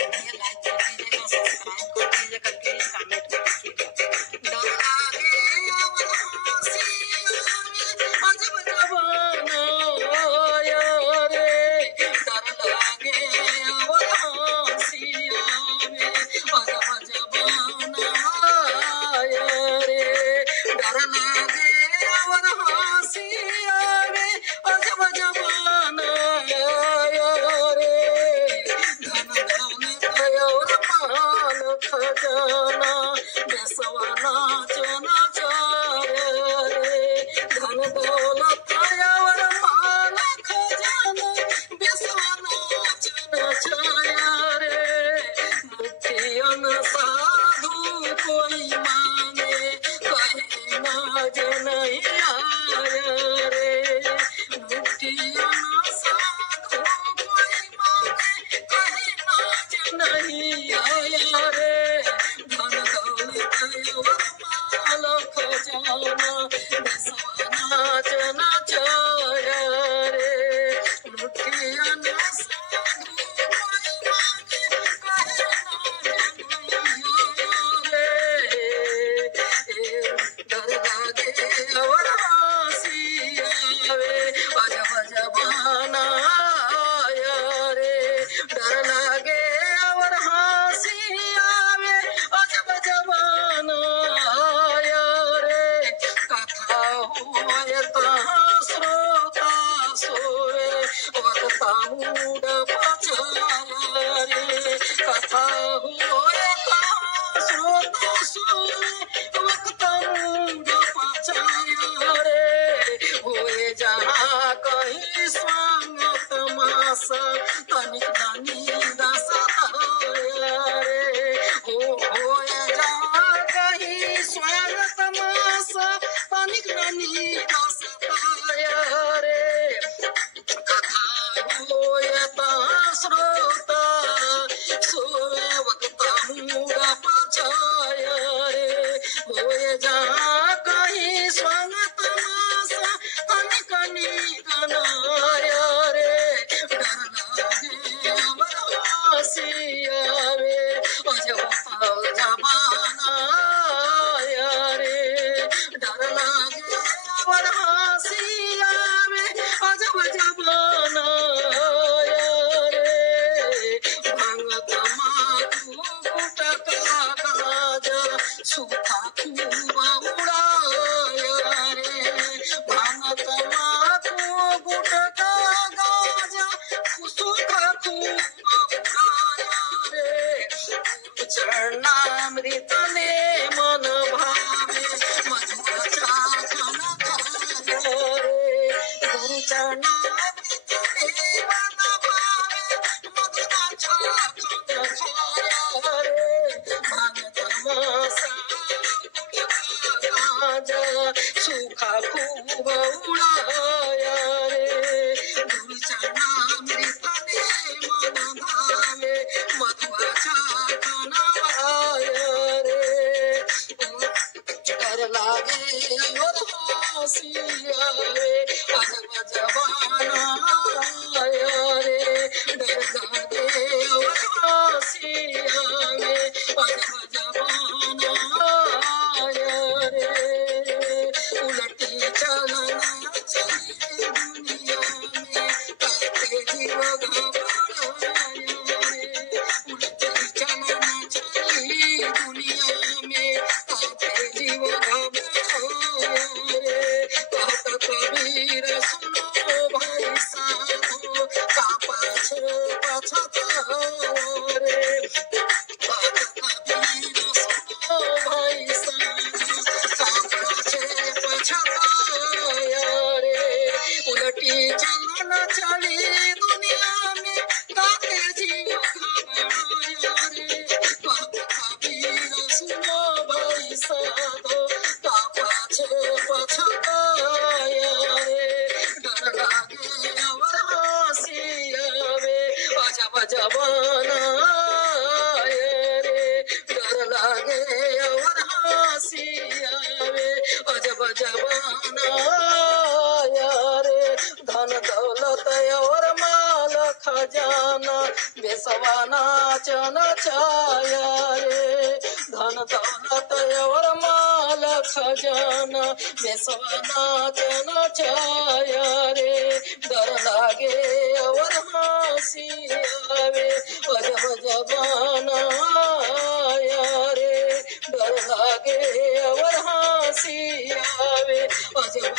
सुनिए, लाइक कर दीजिएगा, सब्सक्राइब कर दीजिएगा, प्लीज कमेंट कर दीजिएगा। डर लागे और हंसी आवे अजब जमाना आया रे, डर लागे और हंसी आवे अजब जमाना आया रे, डर लागे और हंसी आवे अजब जमाना आया रे, धन दौलत और माल खजाना बेसवा नाच नचाय रे, धन दौलत और माल खजाना बेसवा नाच नचाय रे, मुखियन साधु कोई माने कहे नाज नहीं आय रे, मुखियन साधु कोई माने कहे नाज नहीं आय रे, धन दौलत और माल खजाना बेसवा नाच नचाय रे, मुखियन साधु कोई माने कहे नाज नहीं आय रे, डर लागे और हंसी आवे अजब जमाना आया रे, डर लागे और हंसी आवे अजब जमाना आया रे, कथा होए तहाँ श्रोता सोए वक्ता मूड पचाया रे, कथा होए तहाँ श्रोता सोए वक्ता मूड पचाया रे, होए जहाँ कहीं स्वांग तमाशा तनिक नानी दसताया रे, होए जहाँ कहीं स्वांग तमाशा तनिक नानी दसताया रे, कथा होए तहाँ श्रोता सोए वक्ता मूड पचाया रे, होए जहाँ कहीं स्वांग तमाशा तनिक गनाया रे, डर लागे और हंसी आवे अजब जमाना आया रे, डर लागे और हंसी आवे अजब जमाना आया रे, भांग तमाकू गुटखा गांजा सूखा खूब उड़ाया रे, भांग तमाकू गुटखा गांजा सूखा खूब उड़ाया रे, चरणामृत ने मन भावे मधुर चाखन खाया रे, गुरु चरणामृत ने मन भावे मधुर चाखन खाया रे, भांग तमाशा गुटखा गांजा सूखा खूब उड़ाया रे, गुरु चरणामृत ने मन भावे मधुर चाखन खाया रे, डर लागे और हंसी आवे अजब जमाना आया रे, डर लागे और हंसी आवे अजब जमाना आया रे, उलटी चलना चली दुनिया में काटे जीव घबराया रे, उलटी चलना चली दुनिया में काटे जीव घबराया रे, कहत कबीर सुनो भाई साधो का पाछे पछताया रे, कहत कबीर सुनो भाई साधो का पाछे पछताया रे, उलटी चलना चली दुनिया में काटे जीव घबराया रे, कहत कबीर सुनो भाई साधो का पाछे पछताया रे, डर लागे और हंसी आवे अजब जमाना आया रे, डर लागे और हंसी आवे अजब जमाना आया रे, धन दौलत और माल खजाना बेसवा नाचन छाया रे धन दौलत और माल खजाना बेसवा नाचन छाया रे डर लागे और हंसी आवे अजब जमाना आया रे डर लागे और हंसी आवे अजब